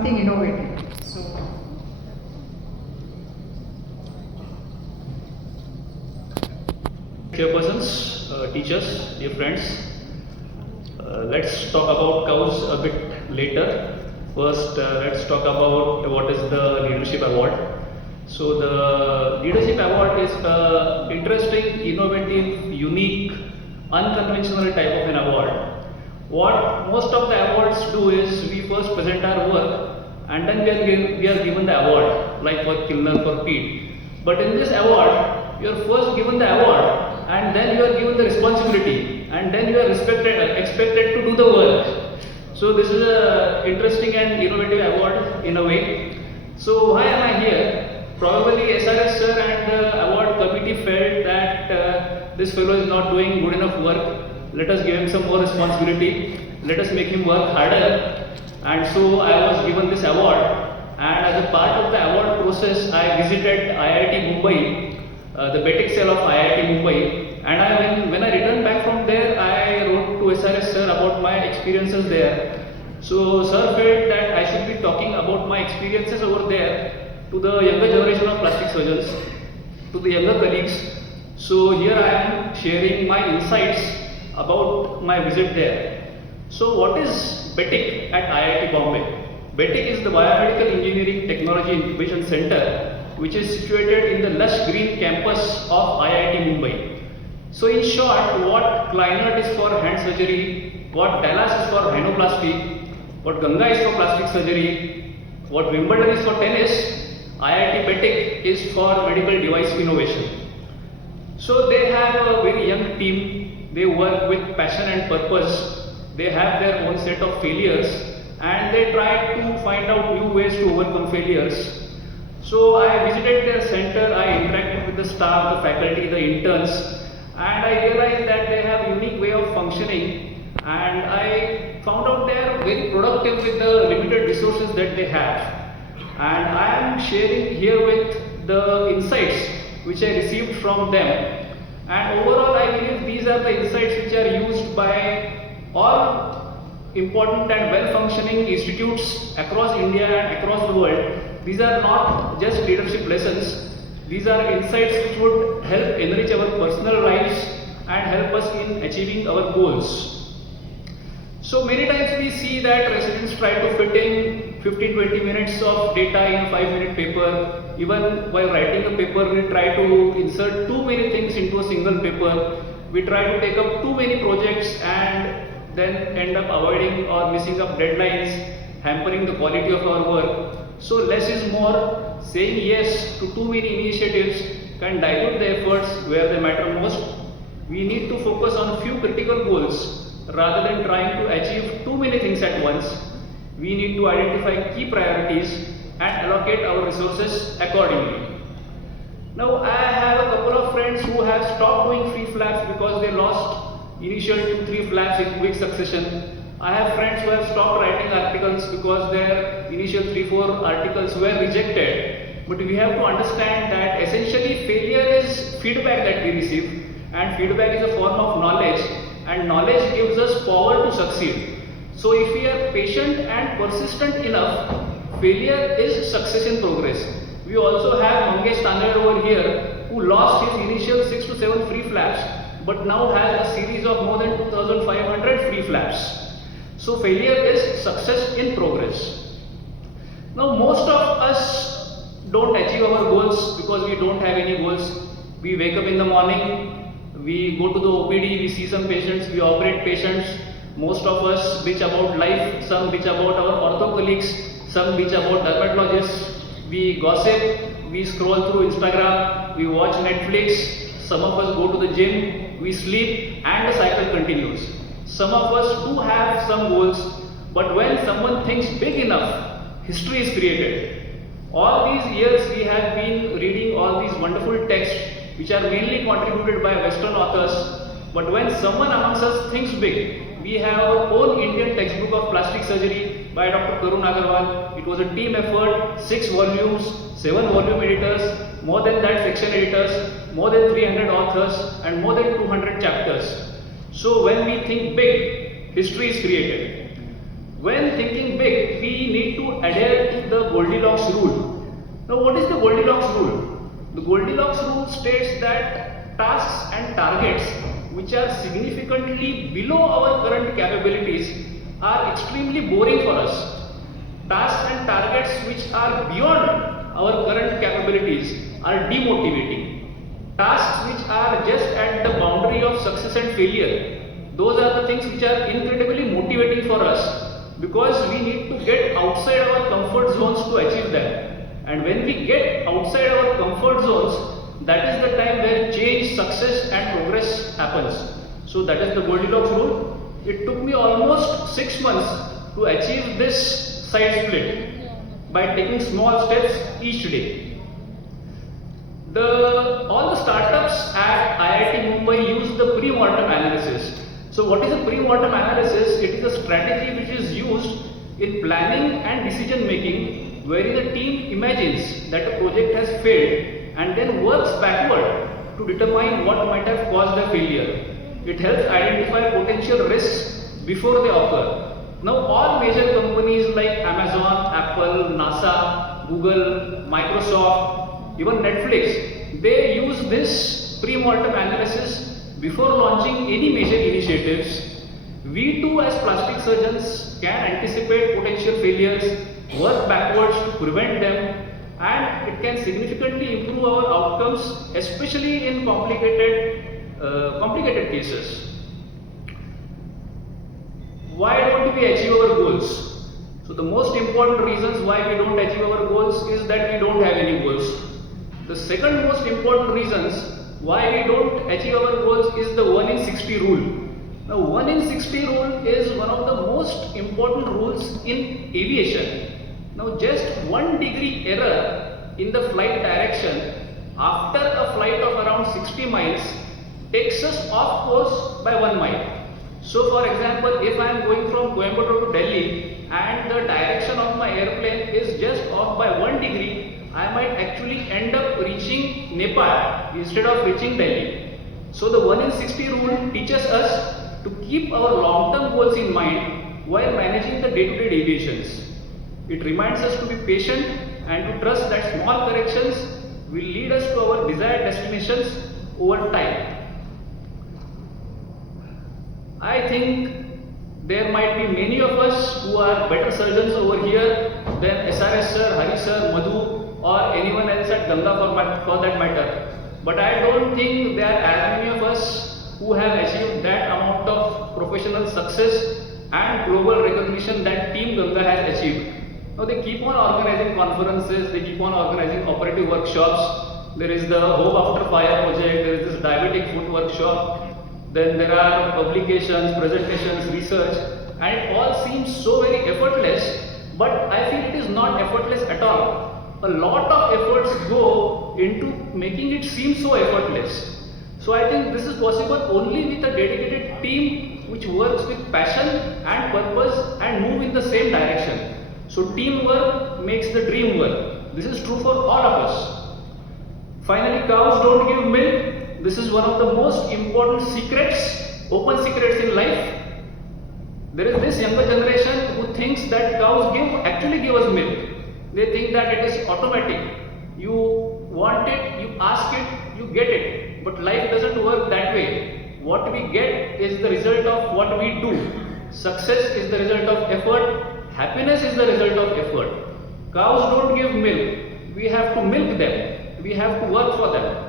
something innovative. So, chairpersons, teachers, dear friends, let's talk about cows a bit later. First, let's talk about what is the Leadership Award. So, the Leadership Award is an interesting, innovative, unique, unconventional type of an award. What most of the awards do is we first present our work and then we are given the award, like for Kilner, for Pete. But in this award, you are first given the award and then you are given the responsibility and then you are expected to do the work. So this is a interesting and innovative award in a way. So why am I here? Probably SRS sir and the award committee felt that this fellow is not doing good enough work. Let us give him some more responsibility. Let us make him work harder. And so I was given this award. And as a part of the award process, I visited IIT Mumbai, the Betic cell of IIT Mumbai. And when I returned back from there, I wrote to SRS sir about my experiences there. So sir felt that I should be talking about my experiences over there to the younger generation of plastic surgeons, to the younger colleagues. So here I am sharing my insights about my visit there. So what is Betic at IIT Bombay? Betic is the Biomedical Engineering Technology Incubation Center, which is situated in the lush green campus of IIT Mumbai. So in short, what Kleinert is for hand surgery, what Dallas is for rhinoplasty, what Ganga is for plastic surgery, what Wimbledon is for tennis, IIT Betic is for medical device innovation. So they have a very young team, they work with passion and purpose, they have their own set of failures and they try to find out new ways to overcome failures. So I visited their center, I interacted with the staff, the faculty, the interns, and I realized that they have a unique way of functioning and I found out they are very productive with the limited resources that they have. And I am sharing here with the insights which I received from them. And overall, I believe these are the insights which are used by all important and well-functioning institutes across India and across the world. These are not just leadership lessons. These are insights which would help enrich our personal lives and help us in achieving our goals. So many times we see that residents try to fit in 15-20 minutes of data in a 5-minute paper. Even while writing a paper, we try to insert too many things into a single paper. We try to take up too many projects and then end up avoiding or missing up deadlines, hampering the quality of our work. So less is more. Saying yes to too many initiatives can dilute the efforts where they matter most. We need to focus on few critical goals rather than trying to achieve too many things at once. We need to identify key priorities and allocate our resources accordingly. Now I have a couple of friends who have stopped doing free flaps because they lost initial 2-3 flaps in quick succession. I have friends who have stopped writing articles because their initial 3-4 articles were rejected. But we have to understand that essentially failure is feedback that we receive, and feedback is a form of knowledge, and knowledge gives us power to succeed. So if we are patient and persistent enough, failure is success in progress. We also have Mangesh Tanred over here who lost his initial 6 to 7 free flaps but now has a series of more than 2500 free flaps. So failure is success in progress. Now most of us don't achieve our goals because we don't have any goals. We wake up in the morning, we go to the OPD, we see some patients, we operate patients. Most of us bitch about life, some bitch about our ortho colleagues, some bitch about dermatologists. We gossip, we scroll through Instagram, we watch Netflix, some of us go to the gym, we sleep, and the cycle continues. Some of us do have some goals, but when someone thinks big enough, history is created. All these years we have been reading all these wonderful texts which are mainly contributed by Western authors, but when someone amongst us thinks big, we have our own Indian textbook of plastic surgery by Dr. Karun Agarwal. It was a team effort, 6 volumes, 7 volume editors, more than that section editors, more than 300 authors and more than 200 chapters. So when we think big, history is created. When thinking big, we need to adhere to the Goldilocks rule. Now, what is the Goldilocks rule? The Goldilocks rule states that tasks and targets which are significantly below our current capabilities are extremely boring for us. Tasks and targets which are beyond our current capabilities are demotivating. Tasks which are just at the boundary of success and failure, those are the things which are incredibly motivating for us because we need to get outside our comfort zones to achieve them. And when we get outside our comfort zones, that is the time where change, success and progress happens. So that is the Goldilocks rule. It took me almost 6 months to achieve this side split by taking small steps each day. All the startups at IIT Mumbai use the pre-mortem analysis. So what is a pre-mortem analysis? It is a strategy which is used in planning and decision making, wherein the team imagines that a project has failed and then works backward to determine what might have caused the failure. It helps identify potential risks before they occur. Now all major companies like Amazon, Apple, NASA, Google, Microsoft, even Netflix, they use this pre-mortem analysis before launching any major initiatives. We too as plastic surgeons can anticipate potential failures, work backwards to prevent them, and it can significantly improve our outcomes, especially in complicated cases. Why don't we achieve our goals? So the most important reasons why we don't achieve our goals is that we don't have any goals. The second most important reasons why we don't achieve our goals is the 1 in 60 rule. Now 1 in 60 rule is one of the most important rules in aviation. Now just 1 degree error in the flight direction after a flight of around 60 miles takes us off course by 1 mile. So for example, if I am going from Coimbatore to Delhi and the direction of my airplane is just off by 1 degree, I might actually end up reaching Nepal instead of reaching Delhi. So the 1 in 60 rule teaches us to keep our long-term goals in mind while managing the day-to-day deviations. It reminds us to be patient and to trust that small corrections will lead us to our desired destinations over time. I think there might be many of us who are better surgeons over here than SRS sir, Hari sir, Madhu or anyone else at Ganga for that matter. But I don't think there are as many of us who have achieved that amount of professional success and global recognition that Team Ganga has achieved. Now they keep on organizing conferences, they keep on organizing operative workshops. There is the Hope After Fire project, there is this diabetic foot workshop. Then there are publications, presentations, research, and it all seems so very effortless, but I feel it is not effortless at all. A lot of efforts go into making it seem so effortless. So I think this is possible only with a dedicated team which works with passion and purpose and move in the same direction. So teamwork makes the dream work. This is true for all of us. Finally, cows don't give milk. This is one of the most important secrets, open secrets in life. There is this younger generation who thinks that cows actually give us milk. They think that it is automatic. You want it, you ask it, you get it. But life doesn't work that way. What we get is the result of what we do. Success is the result of effort. Happiness is the result of effort. Cows don't give milk. We have to milk them. We have to work for them.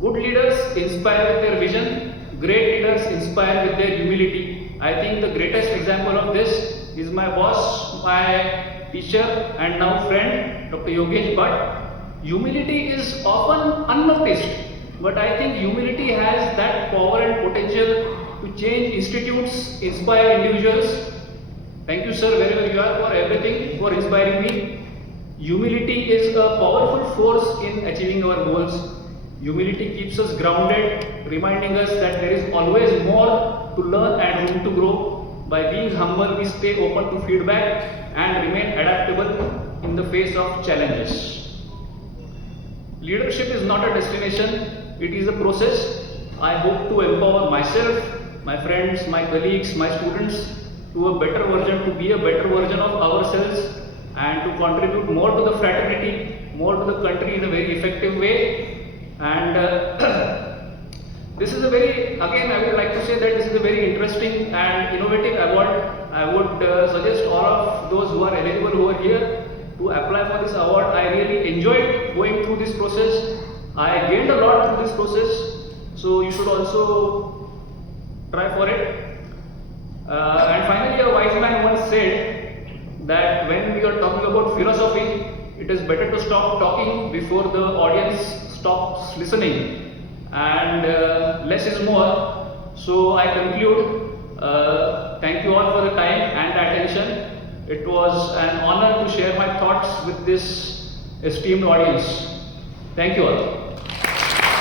Good leaders inspire with their vision. Great leaders inspire with their humility. I think the greatest example of this is my boss, my teacher and now friend, Dr. Yogesh Bhatt. Humility is often unnoticed, but I think humility has that power and potential to change institutes, inspire individuals. Thank you, sir, wherever you are, for everything, for inspiring me. Humility is a powerful force in achieving our goals. Humility keeps us grounded, reminding us that there is always more to learn and room to grow. By being humble, we stay open to feedback and remain adaptable in the face of challenges. Leadership is not a destination, it is a process. I hope to empower myself, my friends, my colleagues, my students to a better version, to be a better version of ourselves, and to contribute more to the fraternity, more to the country in a very effective way. And this is a very, again, I would like to say that this is a very interesting and innovative award. I would suggest all of those who are eligible, who are here, to apply for this award. I really enjoyed going through this process. I gained a lot through this process. So you should also try for it. And finally, a wise man once said that when we are talking about philosophy, it is better to stop talking before the audience stops listening, and less is more. So I conclude. Thank you all for the time and attention. It was an honor to share my thoughts with this esteemed audience. Thank you all.